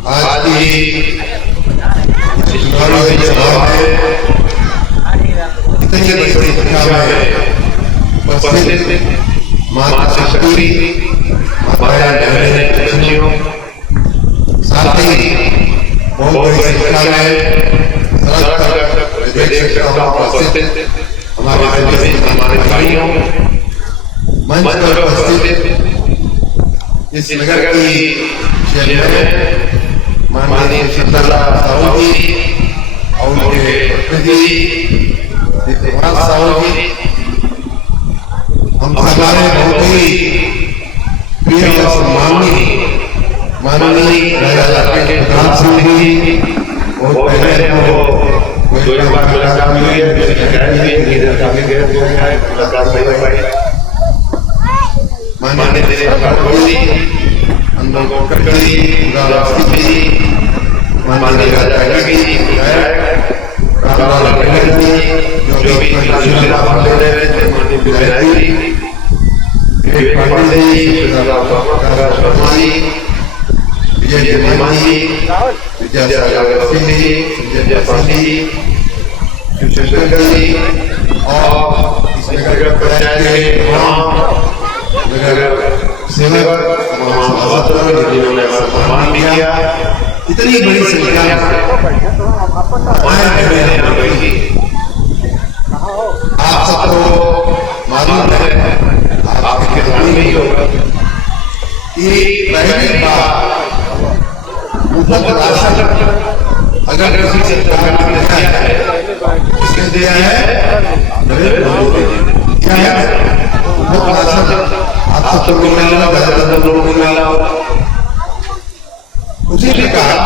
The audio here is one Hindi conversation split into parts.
आज की सभा में इतनी बड़ी संख्या में उपस्थित माता शक्ति, माता बहनें, बच्चियों, साथ ही बहुत बड़ी संख्या में सड़क पर देख सकता हूँ उपस्थित हमारे भाइयों, मंच पर उपस्थित इस नगर की चेयरमैन माननीय शीतलता साहू जी और उनके प्रतिनिधि दीपक साहू जी, हम हमारे बहुत ही प्रिय और माननीय राजा के प्रधान सिंह जी, बहुत पहले वो दो बार मुलाकात हुई है, काफी देर हो गया है मुलाकात नहीं हो पाई। माननीय दिनेश राठौर जी, अंदर गोकड़ जी, राष्ट्रपति जी, माननीय राजा जी, विधायक रामलाल बहल जी, जो भी आशीर्वाद दे रहे थे, माननीय विधायक जी, विवेक पांडे जी, शर्मा जी, विजय मान जी, विद्यासागर सिंह जी, विजय पांडे जी, शिवशंकर जी और इस नगर पंचायत के नगर सेवक जिन्होंने सम्मान किया। इतनी बड़ी संख्या आप सबको मालूम है, आपके ध्यान में ही होगा कि पहली बार मुफ्त राशन अगर किसी सरकार ने दिया है, किसने दिया है? नरेंद्र मोदी जी। क्या है मुफ्त राशन? आप सबको मिल रहा होगा, ज्यादा लोगों को मिल रहा होगा। उसी ने कहा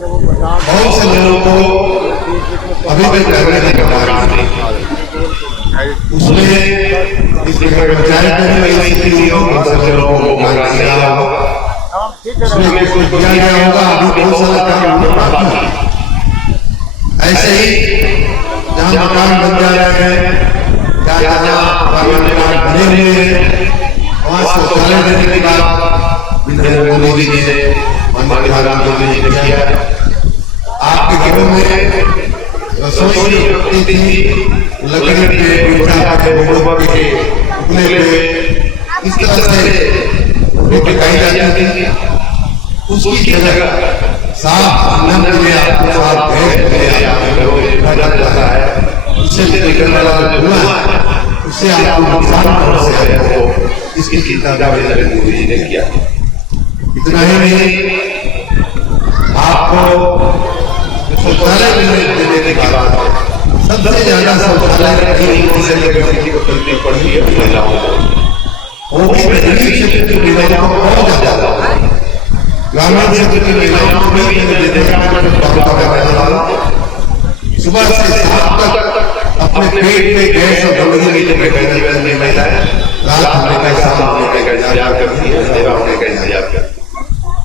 बहुत से लोगों को अभी भी रहने का मकान नहीं, उसमें इस पंचायत में वही स्थिति हो, बहुत से लोगों को मकान नहीं रहा होगा, उसमें कुछ किया गया होगा, अभी बहुत सारा काम बाकी है। ऐसे ही जहाँ मकान बन जा रहे हैं, जहाँ मकान बने हुए हैं, वहाँ शौचालय देने के बाद नरेंद्र मोदी जी ने, माननीय प्रधानमंत्री जी ने किया है। आपके घरों में रसोई होती थी, लकड़ी के बिछा के गोबर के उगले हुए, इस तरह से रोटी खाई जाती थी। उसकी जगह साफ नल में आपको साफ जाता है, उससे निकलने वाला धुआं उससे आपको नुकसान पहुंचता है। इसकी चिंता नरेंद्र मोदी जी ने किया। इतना ही नहीं, आपको शौचालय देने के बाद सबसे ज्यादा शौचालय किसी को करनी पड़ती है महिलाओं को, वो भी गरीब क्षेत्र की महिलाओं को बहुत ज्यादा, ग्रामीण क्षेत्र की महिलाओं को भी सुबह से शाम तक अपने पेट में गैस और गंदगी लेकर बैठी रहती महिलाएं रात होने का शाम होने का इंतजार करती है, अंधेरा होने का इंतजार करती है।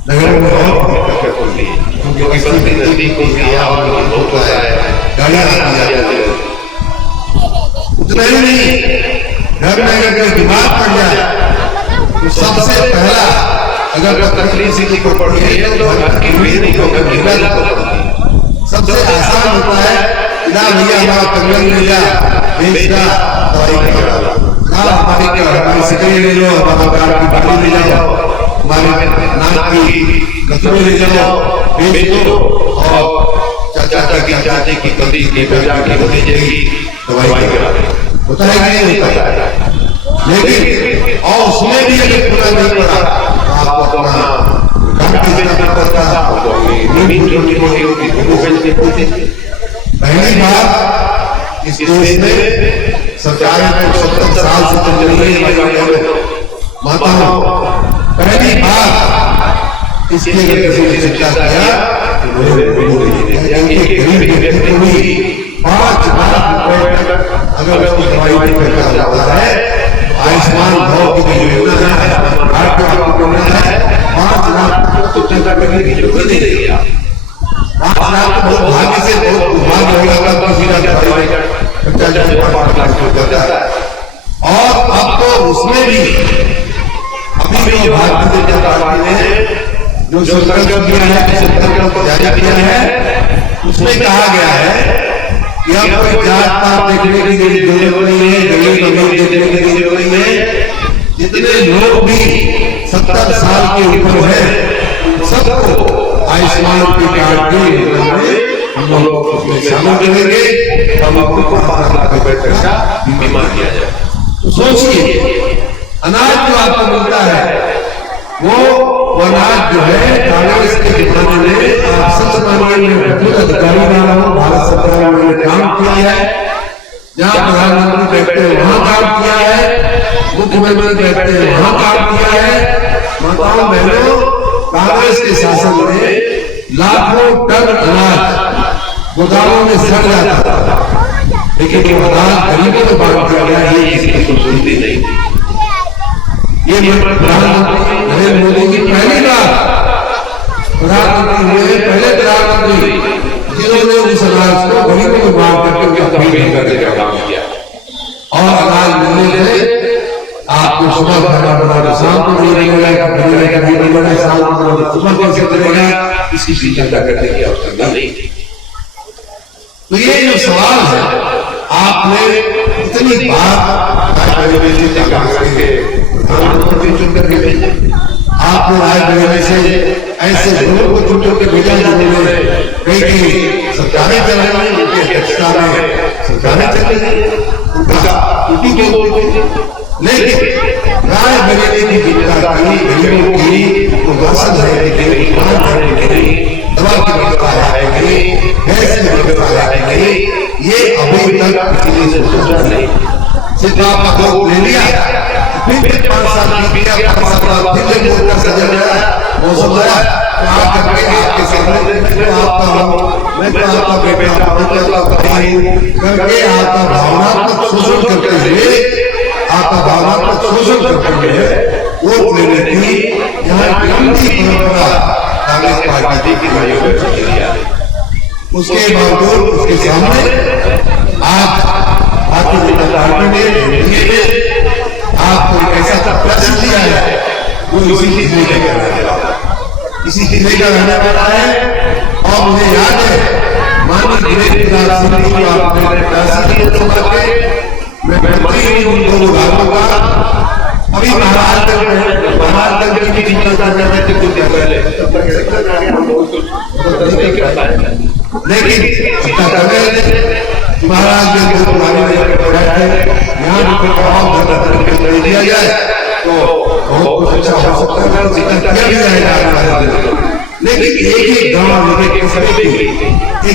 नगर में बहुत दिक्कत होती है क्योंकि बस्ती नजदीक होती है और बहुत होता है, गाड़ियां आती जाती है। उतना ही नहीं, घर में अगर कोई बीमार पड़ जाए तो सबसे पहला अगर तकलीफ किसी को पड़ गई है तो घर की बिजली को, घर की महिला को पड़ती है। सबसे आसान होता है, ना भैया हमारा कंगन ले जा, बेचना, दवाई करा, हमारी सिकड़ी ले लो, हमारा की बाली ले जाओ, हमारे नाक की कतरे ले जाओ, बेच दो, और चाचा की, चाची की, पति की, बेटा की, भतीजे की दवाई करा दो। होता है कि नहीं होता है? लेकिन और उसमें भी अगर पूरा नहीं पड़ा, आपको अपना काम बेचना पड़ता था, जमीन छोटी मोटी होती थी वो बेचनी पड़ती थी। पहली बार इस देश में सरकार ने 70 साल से चल रही है माताओं, पहली बार इसके लिए किसी ने शिक्षा किया, गरीब व्यक्ति हुई 5 लाख रुपए अगर उसकी दवाई में खर्चा होता है, आयुष्मान भारत की जो योजना है, भारत का योजना है, 5 लाख तो चिंता करने की जरूरत ही नहीं है। 5 लाख तो बहुत भाग्य से, बहुत दुर्भाग्य होगा तो सीधा दवाई का खर्चा जो 5 लाख हो जाता है। और अब तो उसमें भी अभी जो भारतीय जनता पार्टी ने जो संकल्प किया है, संकल्प जारी किया है, उसमें कहा गया है कि अब कोई जात पात देखने की जरूरत नहीं है, गरीब अमीर देखने की जरूरत नहीं है। जितने लोग भी 70 साल के ऊपर है सबको आयुष्मान के कार्ड के हम लोग उसमें शामिल करेंगे। हम आपको 5 लाख रुपए तक का बीमा दिया जाए। तो सोचिए, अनाज जो आपको मिलता है वो अनाज जो है कांग्रेस के जमाने में आप सब मानिए में खुद अधिकारी रहा हूं, भारत सरकार में काम किया है, जहां प्रधानमंत्री बैठते हैं वहां काम किया है, मुख्यमंत्री बैठते हैं वहां काम किया है। माताओं बहनों, कांग्रेस के शासन में लाखों टन अनाज गोदामों में सड़ जाता था, लेकिन वो अनाज गरीबों को बांट दिया गया, ये किसी को सुनती नहीं। ये प्रधानमंत्री नरेंद्र मोदी की पहली बार प्रधानमंत्री हुए, पहले प्रधानमंत्री जिन्होंने उस अनाज को गरीबों को बांट करके उनका तहफीज करने का काम किया। और अनाज मिलने से आपको सुबह खाना बना, शाम को नहीं मिलेगा, शाम को सुबह कैसे चलेगा, इसकी चिंता करने की आवश्यकता नहीं। तो ये जो सवाल है, आपने इतनी बार कांग्रेस के प्रधानमंत्री चुनकर के भेजे, आपने रायबरेली से ऐसे लोगों को चुन चुन के भेजा जिन्होंने कई सरकारें चलाई, उनकी अध्यक्षता में सरकारें चली गई, उनका उनकी क्यों बोलते। लेकिन रायबरेली की जनता की गरीबों की राशन है कि नहीं, ईमान है कि नहीं, दवा की व्यवस्था है कि नहीं, गैस की व्यवस्था है कि नहीं, ये अभी तक किसी ने सोचा नहीं। सिर्फ आपका वोट ले लिया, फिर 5 साल की किया, 5 साल बाद फिर वोट का सजा गया, मौसम आया तो आप करके आपके सामने मैं तो आपका बेटा, मैं तो आपका भाई करके आपका भावनात्मक शोषण करते हुए, आपका भावनात्मक शोषण करते हुए वोट लेने की यहाँ एक लंबी परंपरा कांग्रेस पार्टी की भाइयों में चली आ रही। उसके बावजूद उसके सामने आज भारतीय जनता पार्टी ने आपको एक ऐसा प्रश्न दिया है वो इसी चीज लेकर इसी चीज लेकर रहने वाला है। और मुझे याद है माननीय गिरीश प्रसाद सिंह जी को आपने पैसा दिए तो करके मैं मंत्री हूं उन दोनों भागों का, अभी महाराष्ट्र की चिंता करने से कुछ दिन पहले नहीं करता है, लेकिन महाराज जो यहाँ भी दिया जाए तो बहुत कुछ अच्छा हो सकता है। लेकिन एक एक गांव एक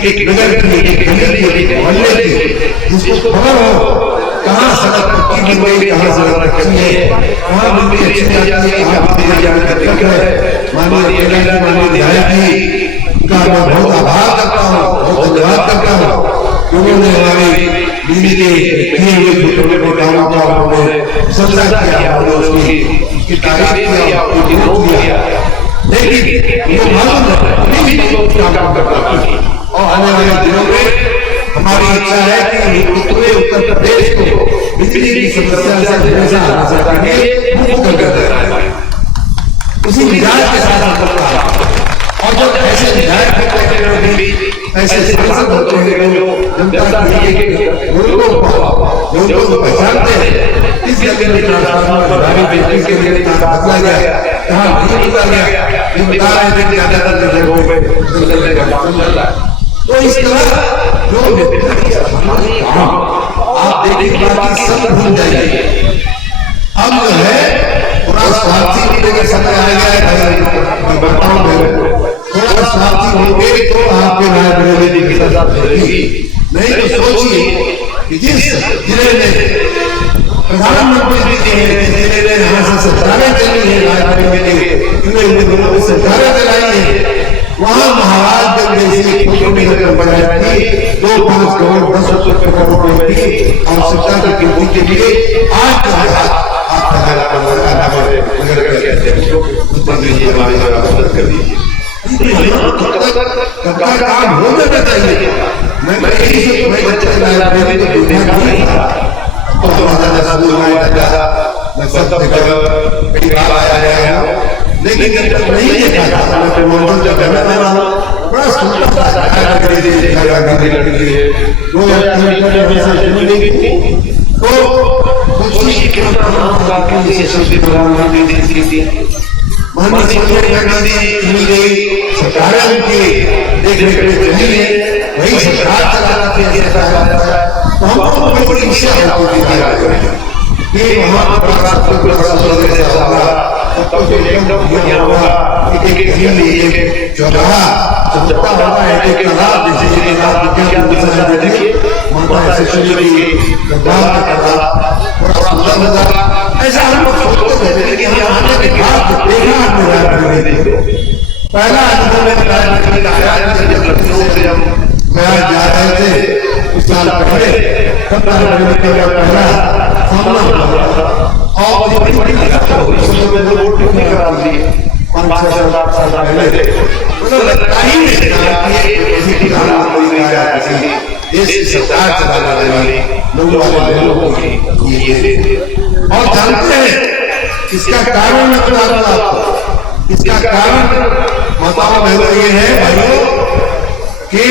एक नगर की मोहल्ले की जिसको खबर हो कहाँ सड़क पक्की बन गई, कहाँ सड़क कच्ची है, कहाँ बिल्कुल अच्छी जाती है, कहाँ बिल्कुल जाने का दिक्कत है। माननीय विधायक जी का मैं बहुत आभार करता हूँ, बहुत धन्यवाद करता हूँ, उन्होंने हमारी बिजली के किए हुए छोटे मोटे कामों का उन्होंने समझा किया, उसकी तारीफ किया, उसकी विरोध किया। लेकिन ये मालूम है अभी भी उसका काम करना बाकी, और आने वाले दिनों में हमारी इच्छा है कि पूरे उत्तर प्रदेश को बिजली की समस्या से हमेशा ताकि मुक्त करते रहे, उसी मिजाज के साथ और जो ऐसे विधायक होते हैं भी ऐसे सांसद होते हैं जो जनता के मुल्कों को पहचानते हैं, इस जगह में ट्रांसफार्मर भारी बिजली के लिए बदला गया, कहाँ नहीं बदला गया, ये बता रहे थे ज्यादातर जगहों पे बदलने का काम चल रहा है। तो इस तरह जो आप देखिए बाकी सब भूल जाइए। अब जो है थोड़ा स्वार्थी होने का समय आ गया है, बताऊं मैं थोड़ा स्वार्थी होंगे तो आपके रायबरेली की सजा मिलेगी। नहीं तो सोचिए कि जिस जिले में प्रधानमंत्री जी हैं, जिस जिले में यहाँ से सरकारें चली है, रायबरेली सरकारें चलाई है, वहाँ महाराजगंज जैसी छोटी नगर पंचायत की 2-5 करोड़ 10 करोड़ रुपए की आवश्यकता की पूर्ति के लिए आज मंत्री जी हमारी मदद कर दीजिए, काम हो जाना चाहिए। मैं कहीं से मैं बच्चा लाइब्रेरी को देखा नहीं था, तो मैं सब कई बार आया गया, लेकिन जब तक नहीं देखा जाता मैं मौजूद जब रहने वाला बड़ा सुंदर सा लड़की है 2003 में ऐसे चुनी गई थी तो खुशी कितना बाकी से सबसे प्रधानमंत्री देश की थी माननीय सोनिया गांधी चुनी गई सरकार उनकी देख रेख में चली है वही सरकार चलाना चाहिए तो हमको बड़ी इच्छा होती थी कि वहाँ पर राष्ट्र को बड़ा सुंदर ऐसा होगा तब तो एकदम बढ़िया होगा एक हिंदी एक चौराहा चौथा होगा एक तालाब जैसे ये तालाब क्या दूसरा देखिए माता ऐसे चली रही गंगा का तालाब बड़ा सुंदर नजारा ऐसा हम लोग सोचते थे लेकिन यहाँ आने के बाद देखा हमने रायबरेली देखो पहला अनुभव में रायबरेली का आया था जब लखनऊ से हम गया जा रहे थे कुछ साल पहले तब रायबरेली का पहला सामना हुआ और बड़ी बड़ी घटना हुई उसमें तो वोट नहीं करा दिए 5-7 साल पहले मतलब लगता ही नहीं था कि ये ऐसी प्रधानमंत्री का ऐसी देश की सरकार चलाने वाली लोगों की ये और जानते हैं इसका कारण मैं बता रहा हूं आपको इसका कारण माताओं बहनों ये है भाइयों कि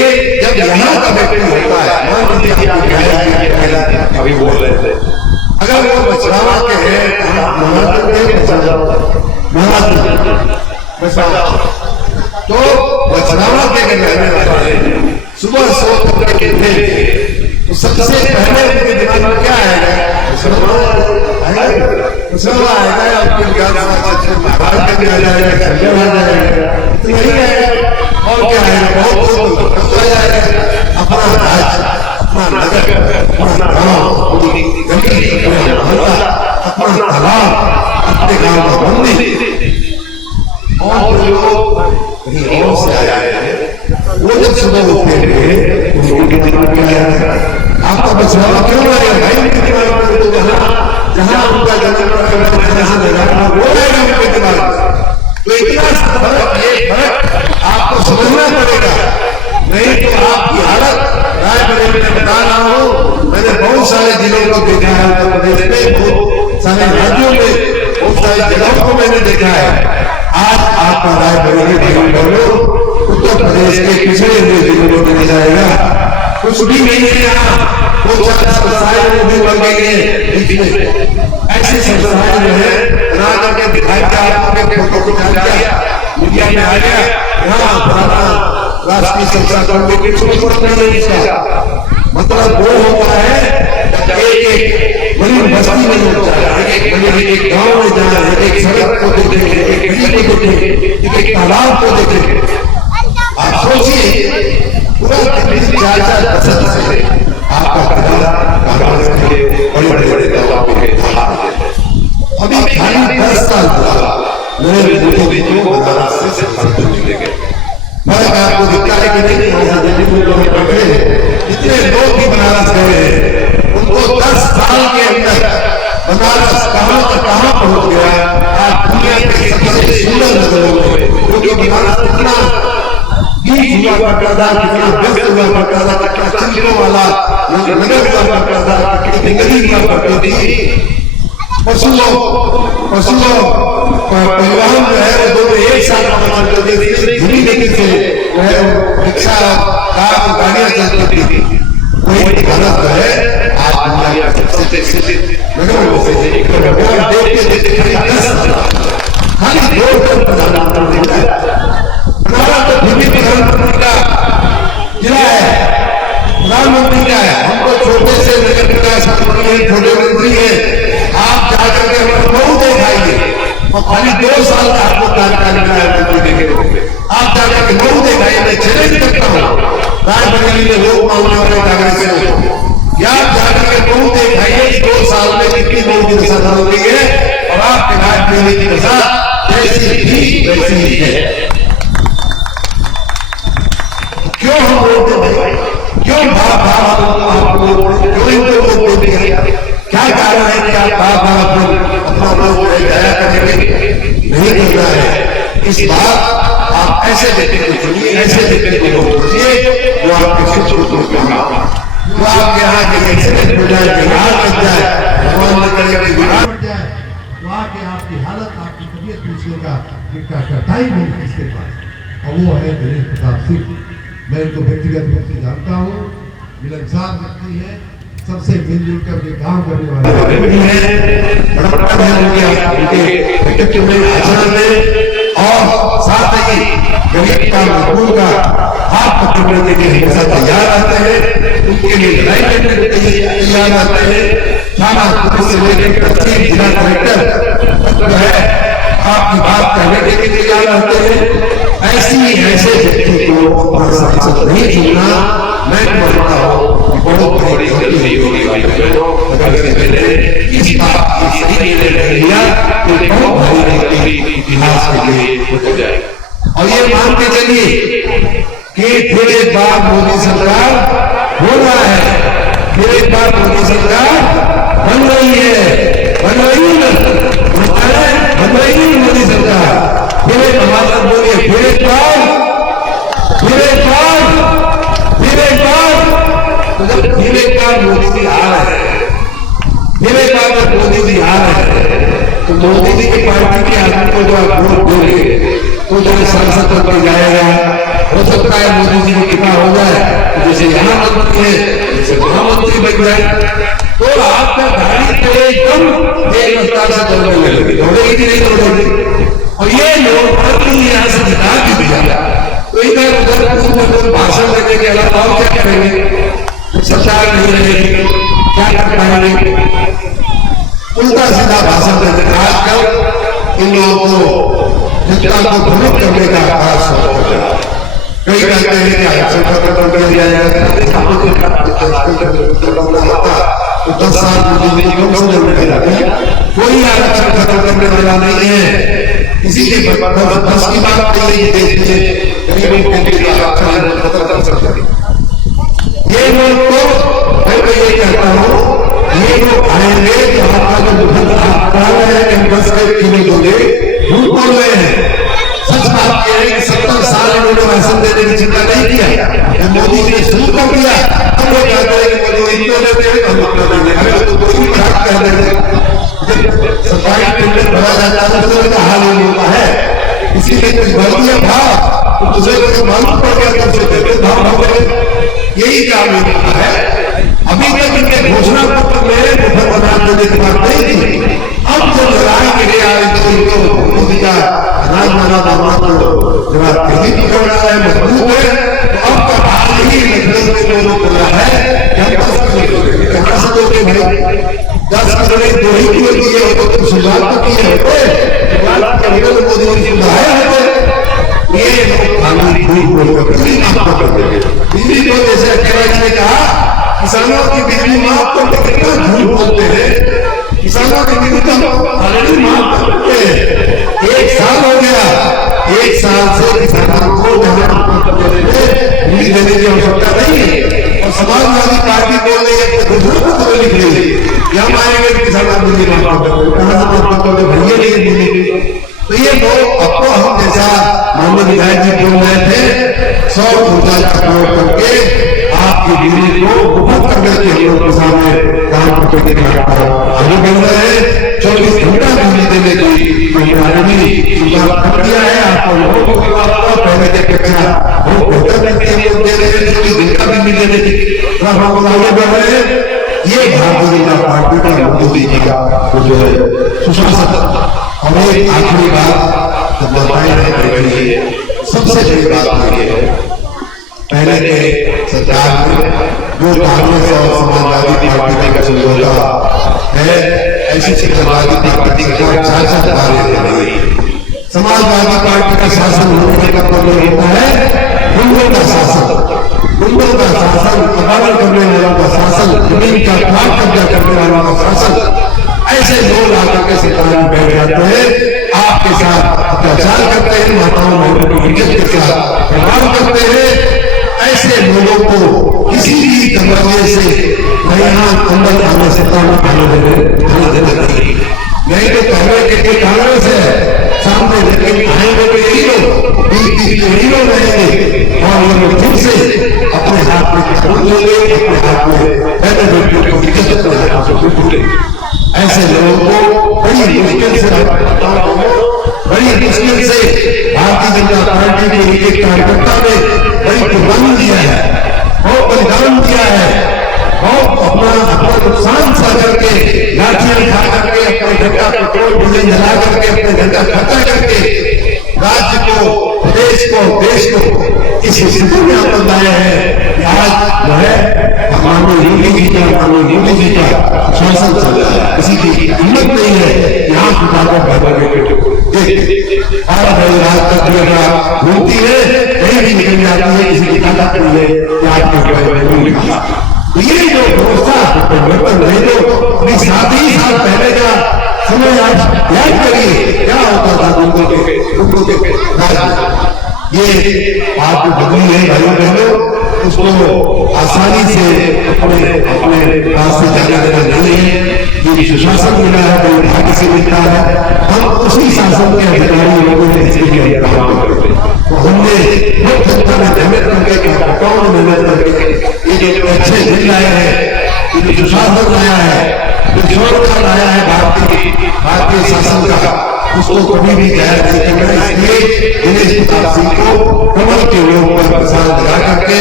जब यहाँ का व्यक्ति होता है मान लीजिए अभी बोल रहे थे अगर वो बचरावा के हैं तो बचरावा के रहने वाले सुबह सो करके थे तो सबसे पहले उनके दिमाग में क्या आएगा बचरावा आएगा आपके भारत में आ जाएगा इतना ही आएगा और क्या आएगा बहुत अपना राज्य अपना नगर अपना गाँव अपना तालाब अपने गाँव का मंदिर और जो कहीं और से आए हैं वो जब सुबह उठेंगे तो उनके दिमाग में आएगा आपका बचरावा क्यों आएगा भाई उनके दिमाग में तो जहाँ उनका जन्म जहाँ लगाना वो आएगा उनके दिमाग में तो इतना फर्क ये फर्क आपको समझना पड़ेगा नहीं तो आपकी हालत रायबरेली में बता रहा हूँ मैंने बहुत सारे जिलों को देखा है उत्तर प्रदेश में बहुत सारे राज्यों में बहुत सारी जगहों को मैंने देखा है आज आपका रायबरेली उत्तर प्रदेश के पिछड़े हुए जिलों में जाएगा कुछ भी नहीं है यहाँ बहुत सारे संस्थाएं भी बन गई है ऐसी संस्थाएं जो है राजा के दिखाई आपके फोटो को दिया मीडिया में आ गया यहाँ पुराना राष्ट्रीय शिक्षा कानून की जरूरत नहीं है इसका मतलब वो होता है एक बड़ी बस्ती में होता है एक गांव में जाना है एक सड़क को देखेंगे एक गली को देखेंगे एक तालाब को देखेंगे आप सोचिए पूरा चाचा से आपका बड़े बड़े तालाबों के अभी खाली 10 साल हुआ मेरे मोदी जी को बनारस से संतुल मिले गए फर्क आपको दिखता है कि नहीं यहाँ दिल्ली में लोग बैठे इतने लोग भी बनारस गए उनको 10 साल के अंदर बनारस कहाँ से कहाँ पहुंच गया आज दुनिया के सबसे सुंदर नगरों में क्योंकि बनारस इतना बीच हुआ करता था कितना व्यस्त हुआ करता था कितना चिन्हों वाला नगर हुआ करता था कितनी गली हुआ करती थी पशुओं परिवहन जो है वो दोनों एक साथ चलते थे धीमी गति से जो है रिक्शा कार गाड़ियां चलती थी वही हालत जो है आज दुनिया के सबसे विकसित नगरों में से एक देखते खाली 2 प्रधानमंत्री बनारस तो धीमी प्रधानमंत्री का जिला है प्रधानमंत्री का है हमको छोटे से नगर विकास मंत्री है छोटे मंत्री है आप जाकर के हमें बहुत दिखाइए और खाली 2 साल का आपको कार्यकाल मिला है मंत्री देखे आप जाकर के बहुत दिखाइए मैं चैलेंज करता हूँ रायबरेली में लोग मांगने वाले कांग्रेस से या आप जाकर के बहुत दिखाइए 2 साल में कितनी लोगों की दशा हो गई है और आपके रायबरेली की दशा जैसी थी वैसी ही है क्यों हम बोलते भाई क्यों क्यों इनको बोलते हैं क्या कारण है कि आप अपना वोट जाया करेंगे नहीं करना है इस बार आप ऐसे व्यक्ति को चुनिए ऐसे व्यक्ति को चुनिए जो आपके सुख दुख में जो आपके यहाँ के एक्सीडेंट हो जाए बीमार लग जाए भगवान न करे बीमार हो जाए तो आके आपकी हालत आपकी तबीयत पूछने का टाइम नहीं किसके पास, और वो है दिनेश प्रताप सिंह। मैं इनको व्यक्तिगत रूप से जानता हूँ, मिलनसार व्यक्ति है, सबसे मिलजुल कर के काम करने वाले और साथ ही गरीब का मजदूर का हाथ पकड़ने के लिए हमेशा तैयार रहते हैं, उनके लिए लड़ाई करने के लिए तैयार रहते हैं। थाना पुलिस से लेकर तहसील जिला कलेक्टर जो है आपकी बात कहने के लिए तैयार रहते हैं। ऐसे व्यक्ति को सांसद नहीं चुनना मैं मानता हूँ बहुत बड़ी गलती होगी भाई बहनों। अगर मैंने इस बात की सही निर्णय ले लिया तो बहुत बड़ी गलती इतिहास के लिए हो जाएगा। और ये मान के चलिए कि फिर एक बार मोदी सरकार हो रहा है, फिर एक बार मोदी सरकार बन रही है, बन रही है मोदी सरकार। फिर एक हमारा बोलिए, फिर एक बार तो जब फिर एक बार मोदी जी आ रहे हैं, फिर एक बार जब मोदी जी आ रहे हैं तो मोदी जी की पार्टी के आदमी को जो आप वोट दोगे तो जो सांसद बन जाएगा, हो सकता है मोदी जी को कितना हो जाए, जैसे यहाँ मंत्री है जैसे वहां मंत्री बन जाए, तो आपका गाड़ी तो एकदम एक रफ्तार से दौड़ने लगे, दौड़ेगी कि नहीं दौड़ेगी। और ये लोग यहाँ से जिता भी दिया तो इधर उधर भाषण देने के अलावा और क्या करेंगे, सरकार नहीं रहेगी, क्या कर पाएंगे, उल्टा सीधा भाषण देते। आजकल इन लोगों को जनता को भ्रमित करने का खास शौक हो गया। कई कहते हैं कि आरक्षण खत्म कर दिया जाएगा, तो 10 साल मोदी जी को कम जरूरत है, कोई आरक्षण खत्म करने वाला नहीं है। किसी के बस की बात नहीं है, देश में गरीबों के लिए आरक्षण खत्म कर सकते। ये लोग तो मैं तो ये कहता हूँ, ये लोग आएंगे तो आपका जो मुखंड आप कह रहे हैं कि बस के क्यों दोगे, झूठ बोल रहे हैं। सच बात यह है कि 70 साल इन्होंने भाषण देने की चिंता नहीं किया, मोदी जी ने शुरू कर दिया। हम लोग कहते हैं कि मोदी जी तो देते हैं, हम लोग तो कोई बात कह देते हैं। सरकारी टेंडर भरा जाता है तो हाल ही होता है, इसीलिए कुछ भर दिया भाव तो दूसरे को मालूम पड़ गया, भाव हो गए, यही काम होता है। अभी तक इनके घोषणा पत्र में मुफ्त अनाज देने की बात नहीं थी, अब जब लड़ाई के लिए आए तो इनको मोदी का अनाज माना दाना तो जरा तेजी पकड़ रहा है, मजबूत है। तो अब का हाल ही लखनऊ में लोगों को रहा है कि हम 10 किलो कहां से दोगे भाई, 10 किलो दो ही किलो दिए हो तो तुम शुरुआत तो किए होते, शुरुआत करके तो मोदी जी बढ़ाए होते। ये लोग खाली झूठ बोलकर बिजली माफ कर देंगे। बिजली को जैसे अकेला जी ने कहा किसानों की बिजली माफ करके कितना झूठ बोलते हैं, किसानों की बिजली तो ऑलरेडी माफ करते हैं। 1 साल हो गया, 1 साल से किसानों को बिजली देने की आवश्यकता नहीं है। और समाजवादी पार्टी बोल रही है तो लिख रही है, हम आएंगे किसानों को बिजली माफ कर देंगे, कहां से माफ करते भैया नहीं बिजली। तो ये लोग आपको हम जैसा माननीय विधायक जी बोल रहे थे, 100 ऊर्जा का प्रयोग करके आपकी बिजली को मुफ्त करने के लिए उनके सामने काम करने का आगे बढ़ रहे हैं। 24 घंटा बिजली देने की हमारे भी शुरुआत कर दिया है। आपको लोगों को पहले के अपेक्षा बहुत बेहतर तरीके से दे रहे हैं, 24 घंटा बिजली देने की तरफ हम आगे बढ़ रहे हैं। ये भारतीय जनता पार्टी का मोदी जी का जो है सुशासन। और एक आखिरी बात जब बताई है, सबसे बड़ी बात ये है, पहले के सरकार में जो कांग्रेस और समाजवादी पार्टी का समझौता है, ऐसी समाजवादी पार्टी का 4 कार्य नहीं। समाजवादी पार्टी का शासन होने का मतलब होता है गुंडों का शासन, गुंडों का शासन, अपहरण करने वालों का शासन, जमीन का प्लाट कब्जा करने वालों का शासन। ऐसे लोग आकर के सरकार में बैठ जाते हैं, आपके साथ अत्याचार करते हैं, माताओं बहनों को इज्जत के साथ व्यवहार करते हैं। ऐसे लोगों को किसी भी दरवाजे से यहाँ अंदर आने से आने देने नहीं तो कांग्रेस के कांग्रेस है सामने, लेकिन आएंगे तो यही लोग यही लोग रहेंगे और ये लोग फिर से अपने हाथ में किसान लेंगे, अपने हाथ में पहले व्यक्तियों को इज्जत ऐसे लोगों को बड़ी मुश्किल से बड़ी मुश्किल से भारतीय जनता पार्टी के एक एक कार्यकर्ता ने बड़ी कुर्बानी दिया है, बहुत बलिदान दिया है, बहुत अपना नुकसान सह करके, लाठियां खा करके, अपने घर का पेट्रोल डीजल जला करके, अपने घर का खर्चा करके राज्य को, प्रदेश को, देश को इस स्थिति में आप लाया है कि आज जो है माननीय योगी जी का शासन चल रहा है। किसी की हिम्मत नहीं है यहाँ किताबों राज तक घूमती है, कहीं भी निकल जाती है, किसी की ताकत नहीं है कि आपको ये जो व्यवस्था परिवर्तन नहीं, जो अपनी 7 ही साल पहले का समय आज याद करिए क्या होता था उनको के ये बात जो बदली है भाइयों बहनों, उसको आसानी से अपने पास से जाने देना नहीं है। ये सुशासन मिला है, बड़े भाग्य से मिलता है। हम उसी शासन के अधिकारी लोगों ने इसके लिए काम करते हैं। तो हमने बहुत जनता ने मेहनत करके, कौन मेहनत करके ये जो अच्छे दिन लाया है, ये जो सुशासन लाया है, जो सुरक्षा लाया है भारतीय शासन का, उसको कभी भी जाहिर नहीं करना। इसलिए दिनेश प्रताप सिंह को कमल के लोग पर प्रसाद लगा करके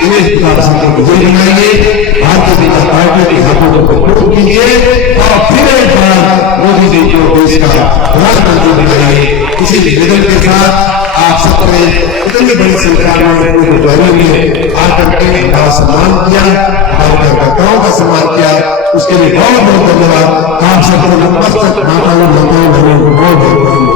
दिनेश प्रताप सिंह को विजय बनाइए, भारतीय जनता पार्टी के हाथों को मजबूत कीजिए और फिर एक बार मोदी जी को देश का प्रधानमंत्री बनाइए। इसी निवेदन के साथ आप सबने इतनी बड़ी संख्या में ज्वाइनिंग में आकर के हमारा सम्मान किया, हमारे कार्यकर्ताओं का सम्मान किया, उसके लिए बहुत बहुत धन्यवाद। आप सबको नमस्कार, बहुत बहुत